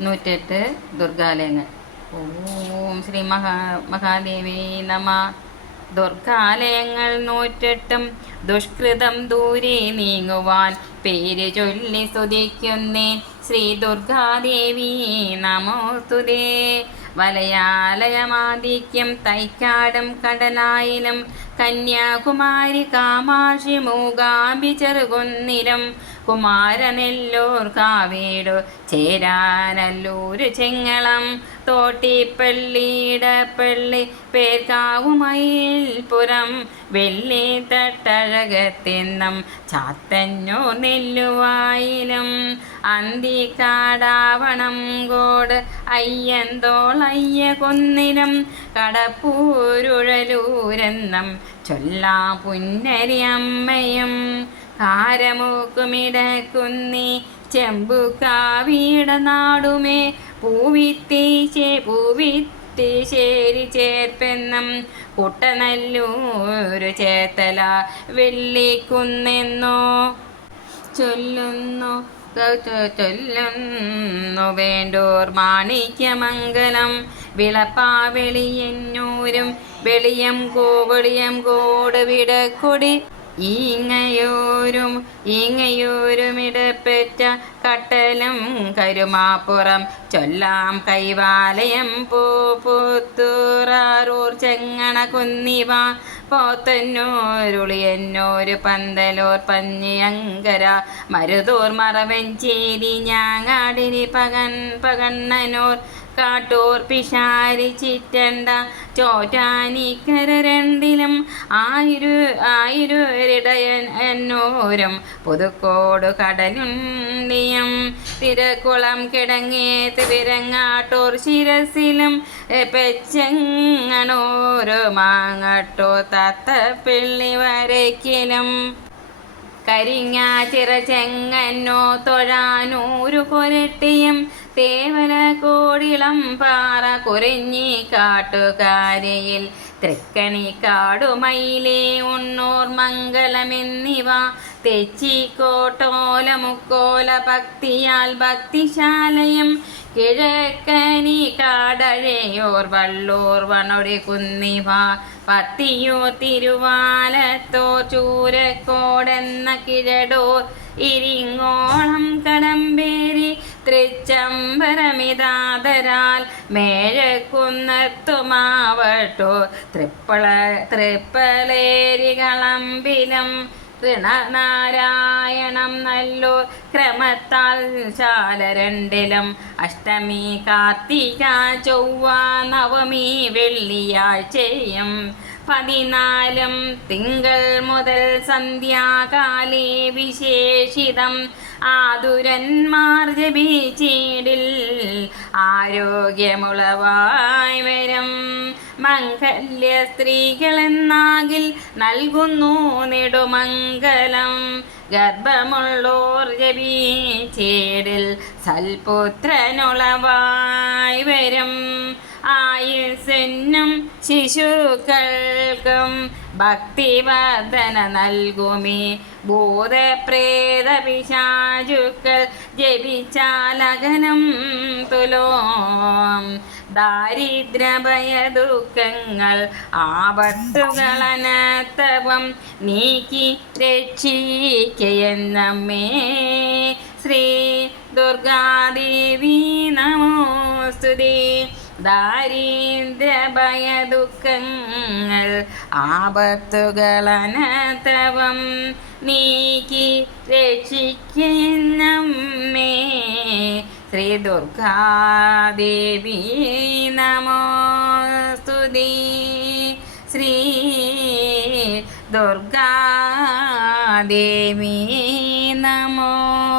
നൂറ്റെട്ട് ദുർഗാലയങ്ങൾ. ഓം ശ്രീ മഹാ മഹാദേവി നമ. ദുർഗാലയങ്ങൾ നൂറ്റെട്ടും ദുഷ്കൃതം ദൂരെ നീങ്ങുവാൻ പേര് ചൊല്ലി സ്തുതിക്കുന്നേൻ. ശ്രീ ദുർഗാദേവി നമോസ്തുതേ വലയാലയമാദിക്യം തൈക്കാടും കടലായിലും കന്യാകുമാരി കാമാക്ഷി മൂകാംബി ചെറുകുന്നിരം. കുമാരനെല്ലൂർ കാവീടു ചേരാനല്ലൂര് ചെങ്ങളം തോട്ടിപ്പള്ളിയിടപ്പള്ളി പേർക്കാവുമയിൽപുരം വെള്ളി തട്ടഴകത്തെന്നും ചാത്തന്നോ നെല്ലുവായിലും അന്തിക്കാടാവണം കോട് അയ്യന്തോളയ്യ കൊന്നിലും കടപ്പൂരുഴലൂരെന്നും ചൊല്ലാ പുന്നരിയമ്മയും കാരമൂക്കുമിടക്കുന്നി ചെമ്പുകാവീട നാടുമേ. പൂവിത്തീശേ പൂവിത്തീശേരി ചേർപ്പെന്നും കുട്ടനല്ലൂരു ചേത്തല വെള്ളിക്കുന്നെന്നോ ചൊല്ലുന്നു. ചൊല്ലുന്നു വേണ്ടോർ മാണിക്യമംഗലം. വിളപ്പാവെളിയന്നൂരും വെളിയം കോവളിയം കോട്. വിടക്കൊടി ഈങ്ങയോരും ഈങ്ങയോരുമിടപ്പെറ്റ കട്ടലും കരുമാപ്പുറം. ചൊല്ലാം കൈവാലയം പൂപ്പുത്തൂറാറൂർ ചെങ്ങണ കുന്നിവ. പോത്തന്നൂരുളിയന്നൂര് പന്തലൂർ പഞ്ഞിയങ്കര. മരുതൂർ മറവഞ്ചേരി ഞാങ്ങാടിരി പകൻ പകണ്ണനൂർ. കാട്ടൂർ പിഷാരി ചിറ്റണ്ട ചോറ്റാനിക്കര രണ്ടിലും ആയിരു ആയിരൊരിടയൻ എന്നൂരും. പുതുക്കോട് കടലുണ്ടിയും തിരക്കുളം കിടങ്ങേത്ത് വിരങ്ങാട്ടൂർ ശിരസിലും പെച്ചങ്ങണൂര് മാങ്ങട്ടൂർ തത്തപ്പിള്ളി വരയ്ക്കിലും. കരിങ്ങാ ചിറ ചെങ്ങന്നോ തൊഴാനൂരു കൊരട്ടിയും തേവല കോടിളം പാറ കുരഞ്ഞി കാട്ടുകാരയിൽ. തൃക്കണി കാടുമയിലേ ഉണ്ണൂർ മംഗലമെന്നിവ. തെച്ചിക്കോട്ടോല മുക്കോല ഭക്തിയാൽ ഭക്തിശാലയും. കിഴക്കനി കാടഴയോർ വള്ളൂർ വണൊടി കുന്നിവ. പത്തിയോ തിരുവാലത്തോ ചൂരക്കോടെന്ന കിഴടോർ. ഇരിങ്ങോളം കടമ്പേരി തൃച്ചംബരമിതാതരാൽ മേഴക്കുന്നത്തുമാവട്ടോ. തൃപ്പള തൃപ്പലേരി കളമ്പിലും നല്ലോ. ക്രമത്താൽ ശാല രണ്ടിലും അഷ്ടമി കാർത്തിക ചൊവ്വ നവമി വെള്ളിയാഴ്ചയും പതിനാലും തിങ്കൾ മുതൽ സന്ധ്യാകാലേ വിശേഷിതം. ആതുരന്മാർ ജപിച്ചേടിൽ ആരോഗ്യമുളവായി വരും. മംഗല്യ സ്ത്രീകളെന്നാകിൽ നൽകുന്നു നെടുമംഗലം. ഗർഭമുള്ളോർ ജപിച്ചേടിൽ സൽപുത്രനുളവായി വരും ആയുസ്സെന്നും ശിശുക്കൾക്കും ഭക്തിവർദ്ധന നൽകുമേ. ഭൂതപ്രേത പിശാചുക്കൾ ജപിച്ചാലകനം തുലോം. ദാരിദ്ര്യഭയ ദുഃഖങ്ങൾ ആപത്തുകളനത്തവം നീക്കി രക്ഷിക്കയെന്നമ്മേ. ശ്രീ ദുർഗാദേവി നമോസ്തുതേ ദാരിദ്ര്യഭയ ദുഃഖങ്ങൾ ആപത്തുകളനത്തവം നീക്കി രക്ഷിക്കുന്നമ്മേ. ശ്രീ ദുർഗാദേവി നമോസ്തുതി ശ്രീ ദുർഗാദേവി നമോസ്തുതി